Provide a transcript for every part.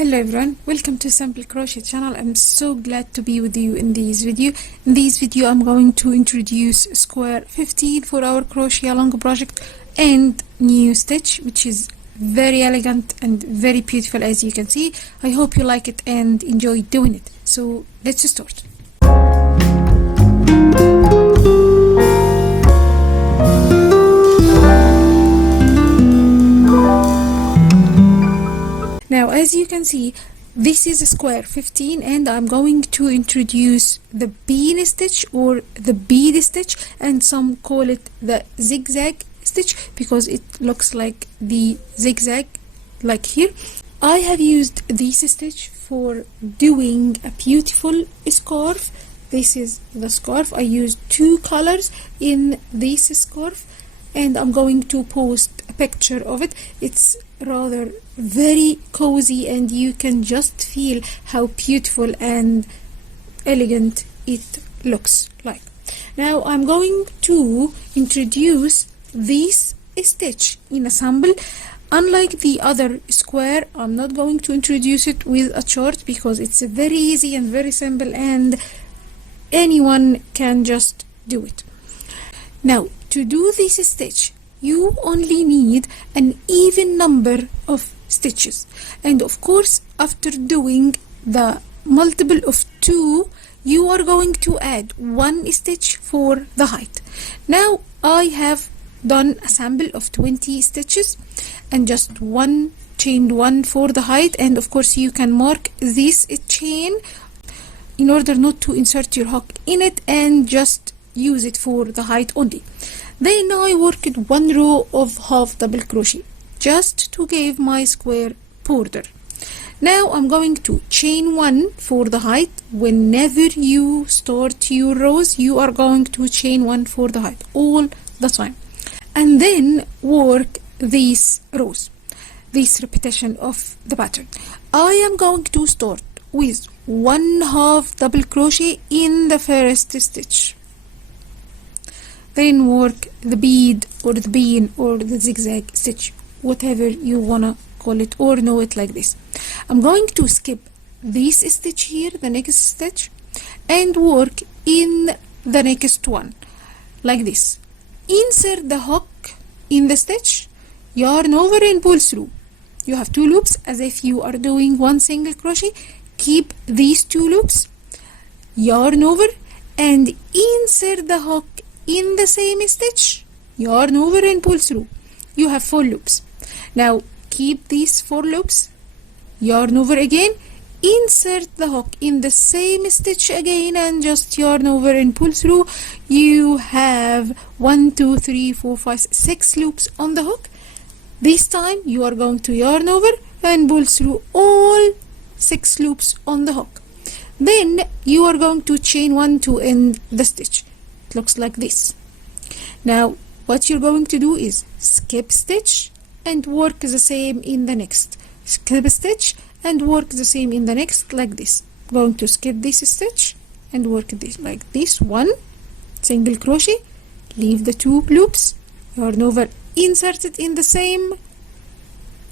Hello everyone, welcome to Simple Crochet channel. I'm so glad to be with you in this video. In this video I'm going to introduce square 15 for our crochet along project and new stitch, which is very elegant and very beautiful, as you can see. I hope you like it and enjoy doing it. So let's start. Now, as you can see, this is a square 15 and I'm going to introduce the bean stitch or the bead stitch, and some call it the zigzag stitch because it looks like the zigzag like here. I have used this stitch for doing a beautiful scarf. This is the scarf. I used two colors in this scarf and I'm going to post a picture of it. It's rather very cozy and you can just feel how beautiful and elegant it looks like. Now I'm going to introduce this stitch in a sample. Unlike the other square, I'm not going to introduce it with a chart because it's very easy and very simple and anyone can just do it. Now, to do this stitch, you only need an even number of stitches, and of course after doing the multiple of 2 you are going to add 1 stitch for the height. Now I have done a sample of 20 stitches and just chained 1 for the height, and of course you can mark this chain in order not to insert your hook in it and just use it for the height only. Then I worked 1 row of half double crochet just to give my square border. Now I'm going to chain 1 for the height. Whenever you start your rows, you are going to chain 1 for the height all the time, and then work these rows, this repetition of the pattern. I am going to start with 1 half double crochet in the first stitch, then work the bead or the bean or the zigzag stitch, whatever you wanna call it or know it like this. I'm going to skip this stitch here, the next stitch, and work in the next one like this. Insert the hook in the stitch, yarn over and pull through. You have 2 loops as if you are doing 1 single crochet. Keep these 2 loops, yarn over and insert the hook in the same stitch, yarn over and pull through. You have 4 loops. Now keep these 4 loops, yarn over again, insert the hook in the same stitch again and just yarn over and pull through. You have 1 2 3 4 5 6 loops on the hook. This time you are going to yarn over and pull through all 6 loops on the hook. Then you are going to chain 1 to end the stitch. It looks like this. Now what you're going to do is skip stitch and work the same in the next. Skip stitch and work the same in the next like this. Going to skip this stitch and work this like this. 1 single crochet, leave the 2 loops, yarn over, insert it in the same,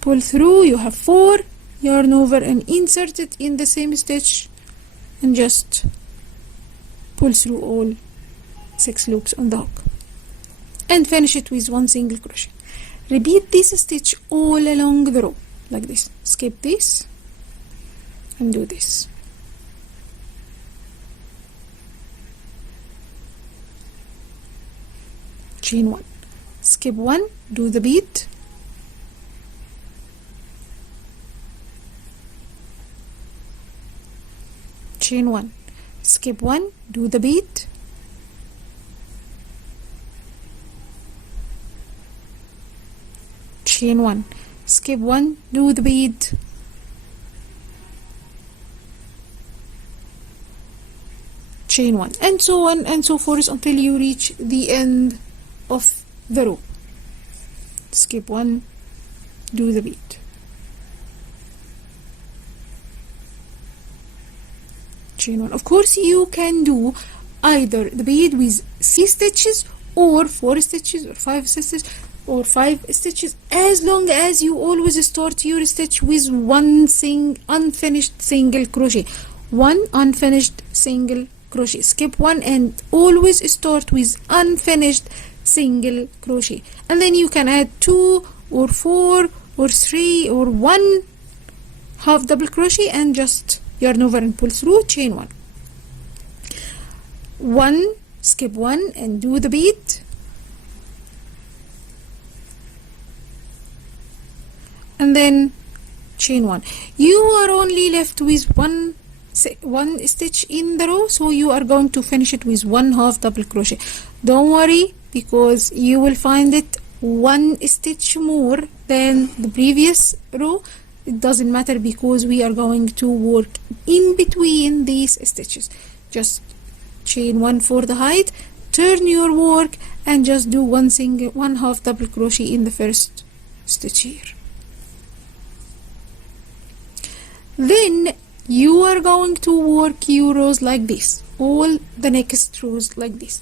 pull through. You have 4, yarn over and insert it in the same stitch and just pull through all 6 loops on the hook and finish it with 1 single crochet. Repeat this stitch all along the row like this. Skip this and do this. Chain 1, skip 1, do the bead, chain 1, skip 1, do the bead, chain 1, skip 1, do the bead, chain 1, and so on and so forth until you reach the end of the row. Skip 1, do the bead, chain 1. Of course you can do either the bead with 3 stitches or 4 stitches or 5 stitches. or 5 stitches, as long as you always start your stitch with one unfinished single crochet. One unfinished single crochet. Skip one and always start with unfinished single crochet, and then you can add 2 or 4 or 3 or 1 half double crochet and just yarn over and pull through, chain 1, skip 1 and do the bead, and then chain 1. You are only left with one stitch in the row, so you are going to finish it with 1 half double crochet. Don't worry, because you will find it 1 stitch more than the previous row. It doesn't matter, because we are going to work in between these stitches. Just chain 1 for the height, turn your work and just do one half double crochet in the first stitch here. Then you are going to work your rows like this, all the next rows like this.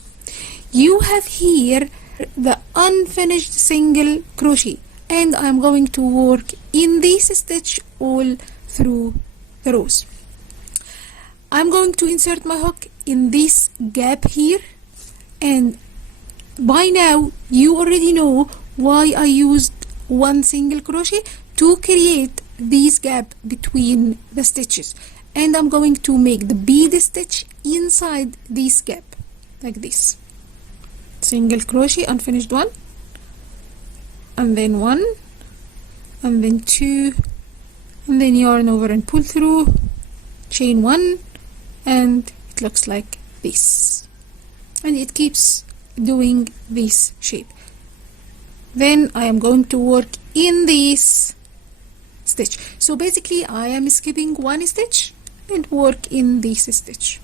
You have here the unfinished single crochet, and I'm going to work in this stitch all through the rows. I'm going to insert my hook in this gap here, and by now you already know why I used one single crochet to create this gap between the stitches, and I'm going to make the bead stitch inside this gap like this. Single crochet, unfinished one, and then 1, and then 2, and then yarn over and pull through, chain 1, and it looks like this, and it keeps doing this shape. Then I am going to work in this stitch. So basically I am skipping one stitch and work in this stitch.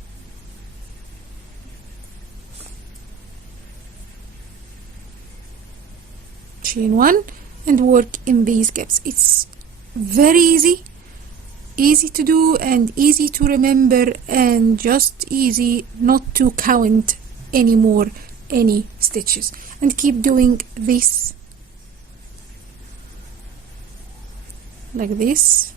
Chain 1 and work in these gaps. It's very easy to do and easy to remember, and just easy not to count anymore any stitches, and keep doing this like this.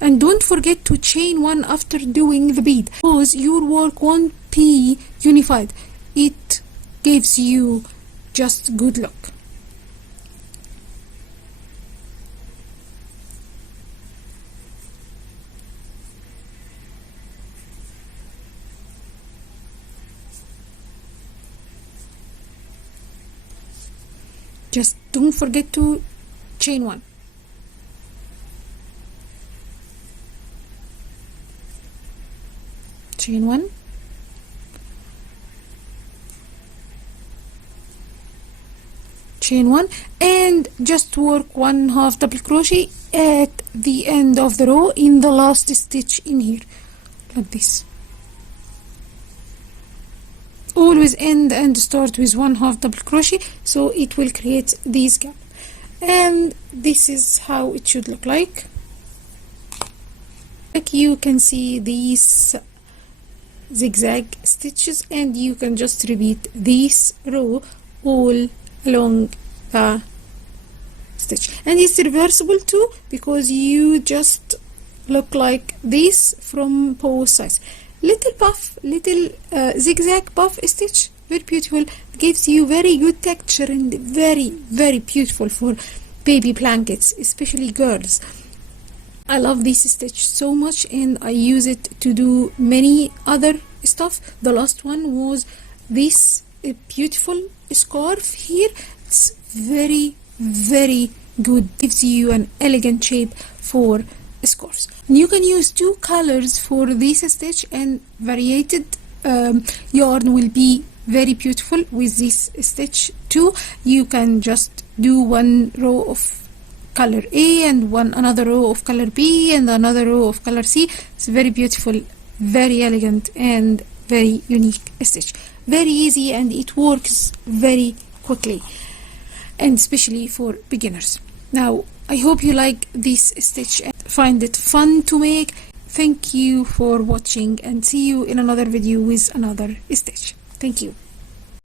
And don't forget to chain 1 after doing the bead, because your work won't be unified. It gives you just good luck. Just don't forget to chain 1. Chain 1, chain 1, and just work 1 half double crochet at the end of the row in the last stitch in here like this. Always end and start with 1 half double crochet, so it will create this gap, and this is how it should look like. Like you can see these zigzag stitches, and you can just repeat this row all along the stitch, and it's reversible too, because you just look like this from both sides. Little puff, little zigzag puff stitch, very beautiful, gives you very good texture and very beautiful for baby blankets, especially girls. I love this stitch so much, and I use it to do many other stuff. The last one was this beautiful scarf here. It's very good, gives you an elegant shape for scarves. And you can use 2 colors for this stitch, and variated yarn will be very beautiful with this stitch too. You can just do 1 row of color A and another row of color B and another row of color C. It's very beautiful, very elegant, and very unique stitch. Very easy, and it works very quickly, and especially for beginners. Now I hope you like this stitch and find it fun to make. Thank you for watching, and see you in another video with another stitch. Thank you.